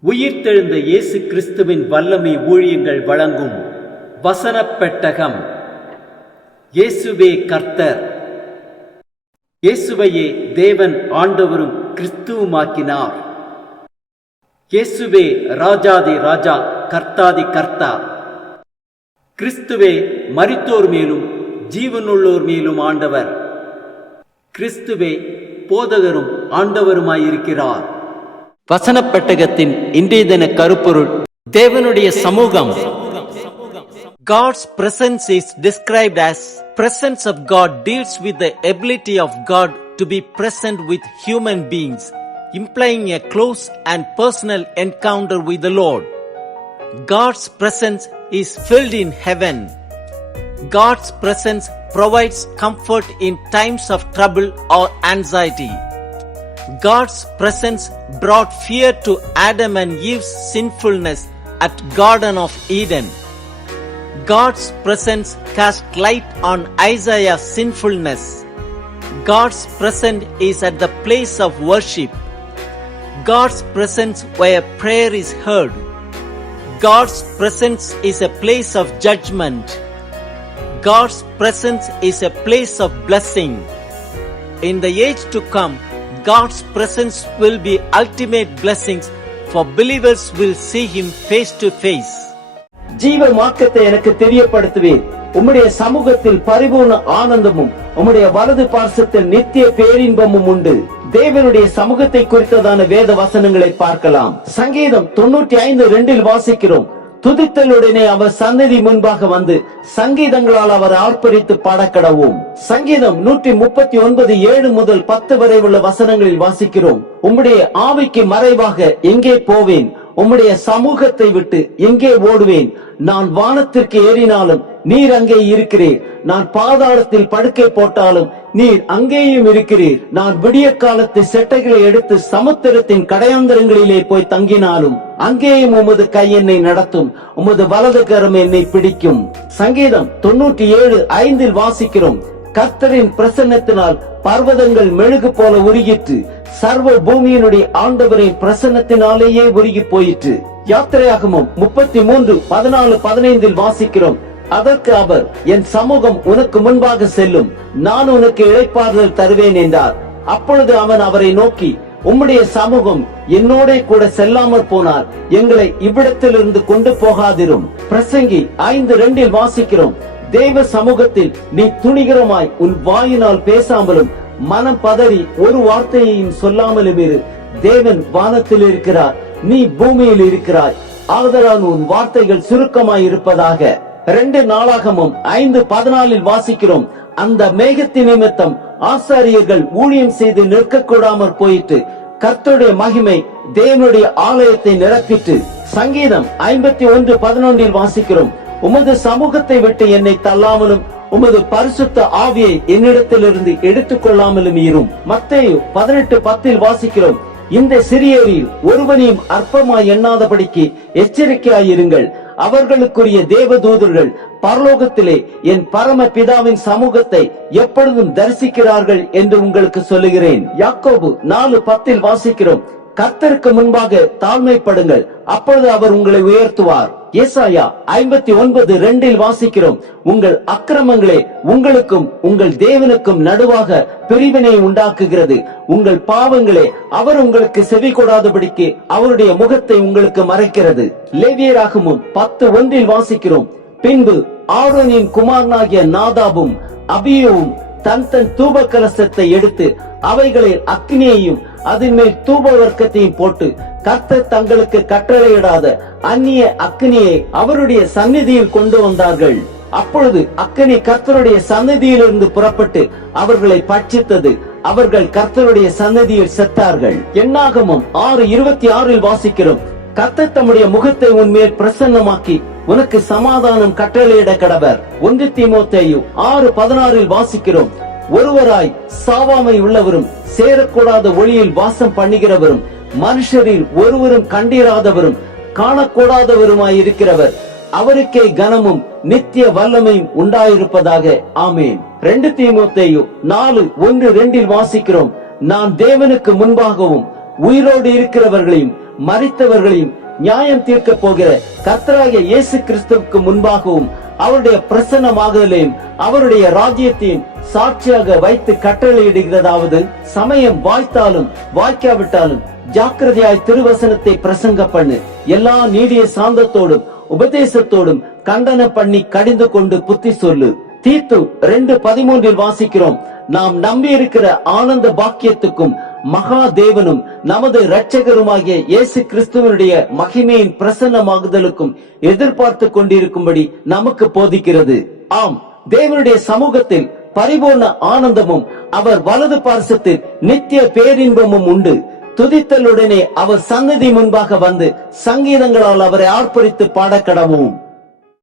உயிர்த்தெழுந்த இயேசு கிறிஸ்துவின் வல்லமை ஊழியங்கள் வழங்கும் வசனப் பெட்டகம். இயேசுவே கர்த்தர். இயேசுவையே தேவன் ஆண்டவரும் கிறிஸ்துவுமாக்கினார். இயேசுவே ராஜாதி ராஜா, கர்த்தாதி கர்த்தா. கிறிஸ்துவே மரித்தோர் மேலும் ஜீவனுள்ளோர் மேலும் ஆண்டவர். கிறிஸ்துவே போதகரும் ஆண்டவருமாயிருக்கிறார். வசனப் பெட்டகத்தின் இன்றைய தின கருப்பொருள்: தேவனுடைய சமூகம். God's presence is described as presence of God deals with the ability of God to be present with human beings, implying a close and personal encounter with the Lord. God's presence is filled in heaven. God's presence provides comfort in times of trouble or anxiety. God's presence brought fear to Adam and Eve's sinfulness at Garden of Eden. God's presence cast light on Isaiah's sinfulness. God's presence is at the place of worship. God's presence where prayer is heard. God's presence is a place of judgment. God's presence is a place of blessing. In the age to come, God's presence will be ultimate blessings, for believers will see Him face to face. ஜீவ மார்க்கத்தை எனக்கு தெரியப்படுத்துவேன். உம்முடைய சமூகத்தில் பரிபூர்ண ஆனந்தமும் உம்முடைய வலது பார்சத்தில் நித்திய பேரின்பமும் உண்டு. தேவனுடைய சமூகத்தை குறித்ததான வேத வசனங்களை பார்க்கலாம். சங்கீதம் 95:2 வாசிக்கிறோம்: துதித்தலுடனே அவர் சந்நிதி முன்பாக வந்து சங்கீதங்களால் அவர் ஆர்ப்பரித்து பாடக்கடவோம். சங்கீதம் 139:7 முதல் 10 வரை உள்ள வசனங்களில் வாசிக்கிறோம்: உம்முடைய ஆவிக்கு மறைவாக எங்கே போவேன்? உம்முடைய சமூகத்தை விட்டு எங்கே ஓடுவேன்? நான் வானத்திற்கு ஏறினாலும் நீர் அங்கே இருக்கிறீர். நான் பாதாளத்தில் படுக்கை போட்டாலும் நீர் அங்கேயும் இருக்கிறீர். நான் விடிய காலத்து செட்டைகளை எடுத்து சமுத்திரத்தின் கடையாந்தரங்களிலே போய் தங்கினாலும் அங்கேயும் உமது கை என்னை நடத்தும், உமது வலது கரம் என்னை பிடிக்கும். சங்கீதம் 97:5 வாசிக்கிறோம்: கர்த்தரின் பிரசன்னத்தினால் பர்வதங்கள் மெழுகு போல உருகிற்று, சர்வ பூமியினுடைய ஆண்டவரின் பிரசன்னத்தினாலேயே உருகி போயிற்று. யாத்திரையாகமம் 33:14-15 வாசிக்கிறோம்: அதற்கு அவர், என் சமூகம் உனக்கு முன்பாக செல்லும், நான் உனக்கு இளைப்பாறுதல் தருவேன் என்றார். அப்பொழுது அவன் அவரை நோக்கி, உம்முடைய சமூகம் என்னோட கூட செல்லாமற் போனார், எங்களை இவ்விடத்திலிருந்து கொண்டு போகாதிரும். பிரசங்கி 5:2 வாசிக்கிறோம்: தேவ சமூகத்தில் நீ துணிகரமாய் உன் வாயினால் பேசாமலும் மனம் பதறி ஒரு வார்த்தையையும் சொல்லாமலும் இரு. தேவன் வானத்தில் இருக்கிறார், நீ பூமியில் இருக்கிறாய், ஆதலால் உன் வார்த்தைகள் சுருக்கமாய் இருப்பதாக. 2 நாளாகமும் 5:14 வாசிக்கிறோம்: அந்த மேகத்தின் நிமித்தம் ஆசாரியர்கள் ஊழியம் செய்து நிற்க கூடாமற் போயிட்டு, கர்த்தருடைய மகிமை தேவனுடைய ஆலயத்தை நிரப்பிட்டு. சங்கீதம் 51:11 வாசிக்கிறோம்: உமது சமூகத்தை விட்டு என்னை தள்ளாமலும் உமது பரிசுத்த ஆவியை என்னிடத்திலிருந்து எடுத்துக் கொள்ளாமலும் இரும். மத்தேயு 18:10 வாசிக்கிறோம்: இந்த சிறியரில் ஒருவனையும் அற்பமாய் எண்ணாதபடிக்கு எச்சரிக்கையாயிருங்கள். அவர்களுக்குரிய தேவதூதர்கள் பரலோகத்திலே என் பரம பிதாவின் சமூகத்தை எப்பொழுதும் தரிசிக்கிறார்கள் என்று உங்களுக்கு சொல்லுகிறேன். யாக்கோபு 4:10 வாசிக்கிறோம்: கர்த்தருக்கு முன்பாக தாழ்மைப்படுங்கள், அப்பொழுது அவர் உங்களை உயர்த்துவார். ஏசாயா 59:2 வாசிக்கிறோம்: உங்கள் அக்கிரமங்களே உங்களுக்கும் உங்கள் தேவனுக்கும் நடுவாக பிரிவினை உண்டாக்குகிறது, உங்கள் பாவங்களே அவர் உங்களுக்கு செவி கொடாதபடிக்கு அவருடைய முகத்தை உங்களுக்கு மறைக்கிறது. லேவியராகமம் 10:1 வாசிக்கிறோம்: பின்பு ஆரோனின் குமாரனாகிய நாதாபும் அபியூவும் தன் தூப கலசத்தை எடுத்து அவைகளில் அக்னியையும் அதன் மேல் தூப வர்க்கத்தையும் போட்டு, கர்த்தர் தங்களுக்கு கட்டளையிடாத அந்நிய அக்னியை அவருடைய சந்நிதியில் கொண்டு வந்தார்கள். அப்பொழுது அக்னி கர்த்தருடைய சந்நிதியிலிருந்து புறப்பட்டு அவர்களை பட்சித்தது, அவர்கள் கர்த்தருடைய சந்நிதியில் செத்தார்கள். எண்ணாகமம் 6:26 வாசிக்கிறோம்: கர்த்தர் தம்முடைய முகத்தை உன்மேல் பிரசன்னமாக்கி உனக்கு சமாதானம் கட்டளையிட கடவர். 1 தீமோத்தேயு 6:16 வாசிக்கிறோம்: ஒருவராய் சாவாமை உள்ளவரும் சேரக்கூடாத ஒளியில் வாசம் பண்ணுகிறவரும் மனுஷரில் ஒருவரும் கண்டிராதவரும் காணக்கூடாதவருமாய் இருக்கிறவர், அவருக்கே கனமும் நித்திய வல்லமையும் உண்டாயிருப்பதாக. ஆமேன். 2 தீமோத்தேயு 4:1-2 வாசிக்கிறோம்: நான் தேவனுக்கு முன்பாகவும் உயிரோடு இருக்கிறவர்களையும் மரித்தவர்களையும் நியாயம் தீர்க்க போகிற கர்த்தராகிய இயேசு கிறிஸ்துவுக்கு முன்பாகவும் அவருடைய பிரசன்னமாகுதலையும் அவருடைய ராஜ்யத்தையும் சாட்சியாக வைத்து கட்டளையிடுகிறதாவது, சமயம் வாய்த்தாலும் வாய்க்காவிட்டாலும் ஜாக்கிரதையாய் திருவசனத்தை பிரசங்க பண்ணு. எல்லா நீடிய சாந்தத்தோடும் உபதேசத்தோடும் கண்டன பண்ணி கடிந்து கொண்டு புத்தி சொல்லு. தீத்து 2:13 வாசிக்கிறோம், நாம் நம்பி இருக்கிற ஆனந்த பாக்கியத்துக்கும் மகா தேவனும் நமது இரட்சகருமாகிய இயேசு கிறிஸ்துவனுடைய மகிமையின் பிரசன்னமாகுதலுக்கும் எதிர்பார்த்து கொண்டிருக்கும்படி நமக்கு போதிக்கிறது. ஆம், தேவனுடைய சமூகத்தில் பரிபூர்ண ஆனந்தமும் அவர் வலது பார்சத்தில் நித்திய பேரின்பமும் உண்டு. துதித்தலுடனே அவர் சந்நிதி முன்பாக வந்து சங்கீதங்களால் அவரை ஆர்ப்பரித்து பாடக்கடவும்.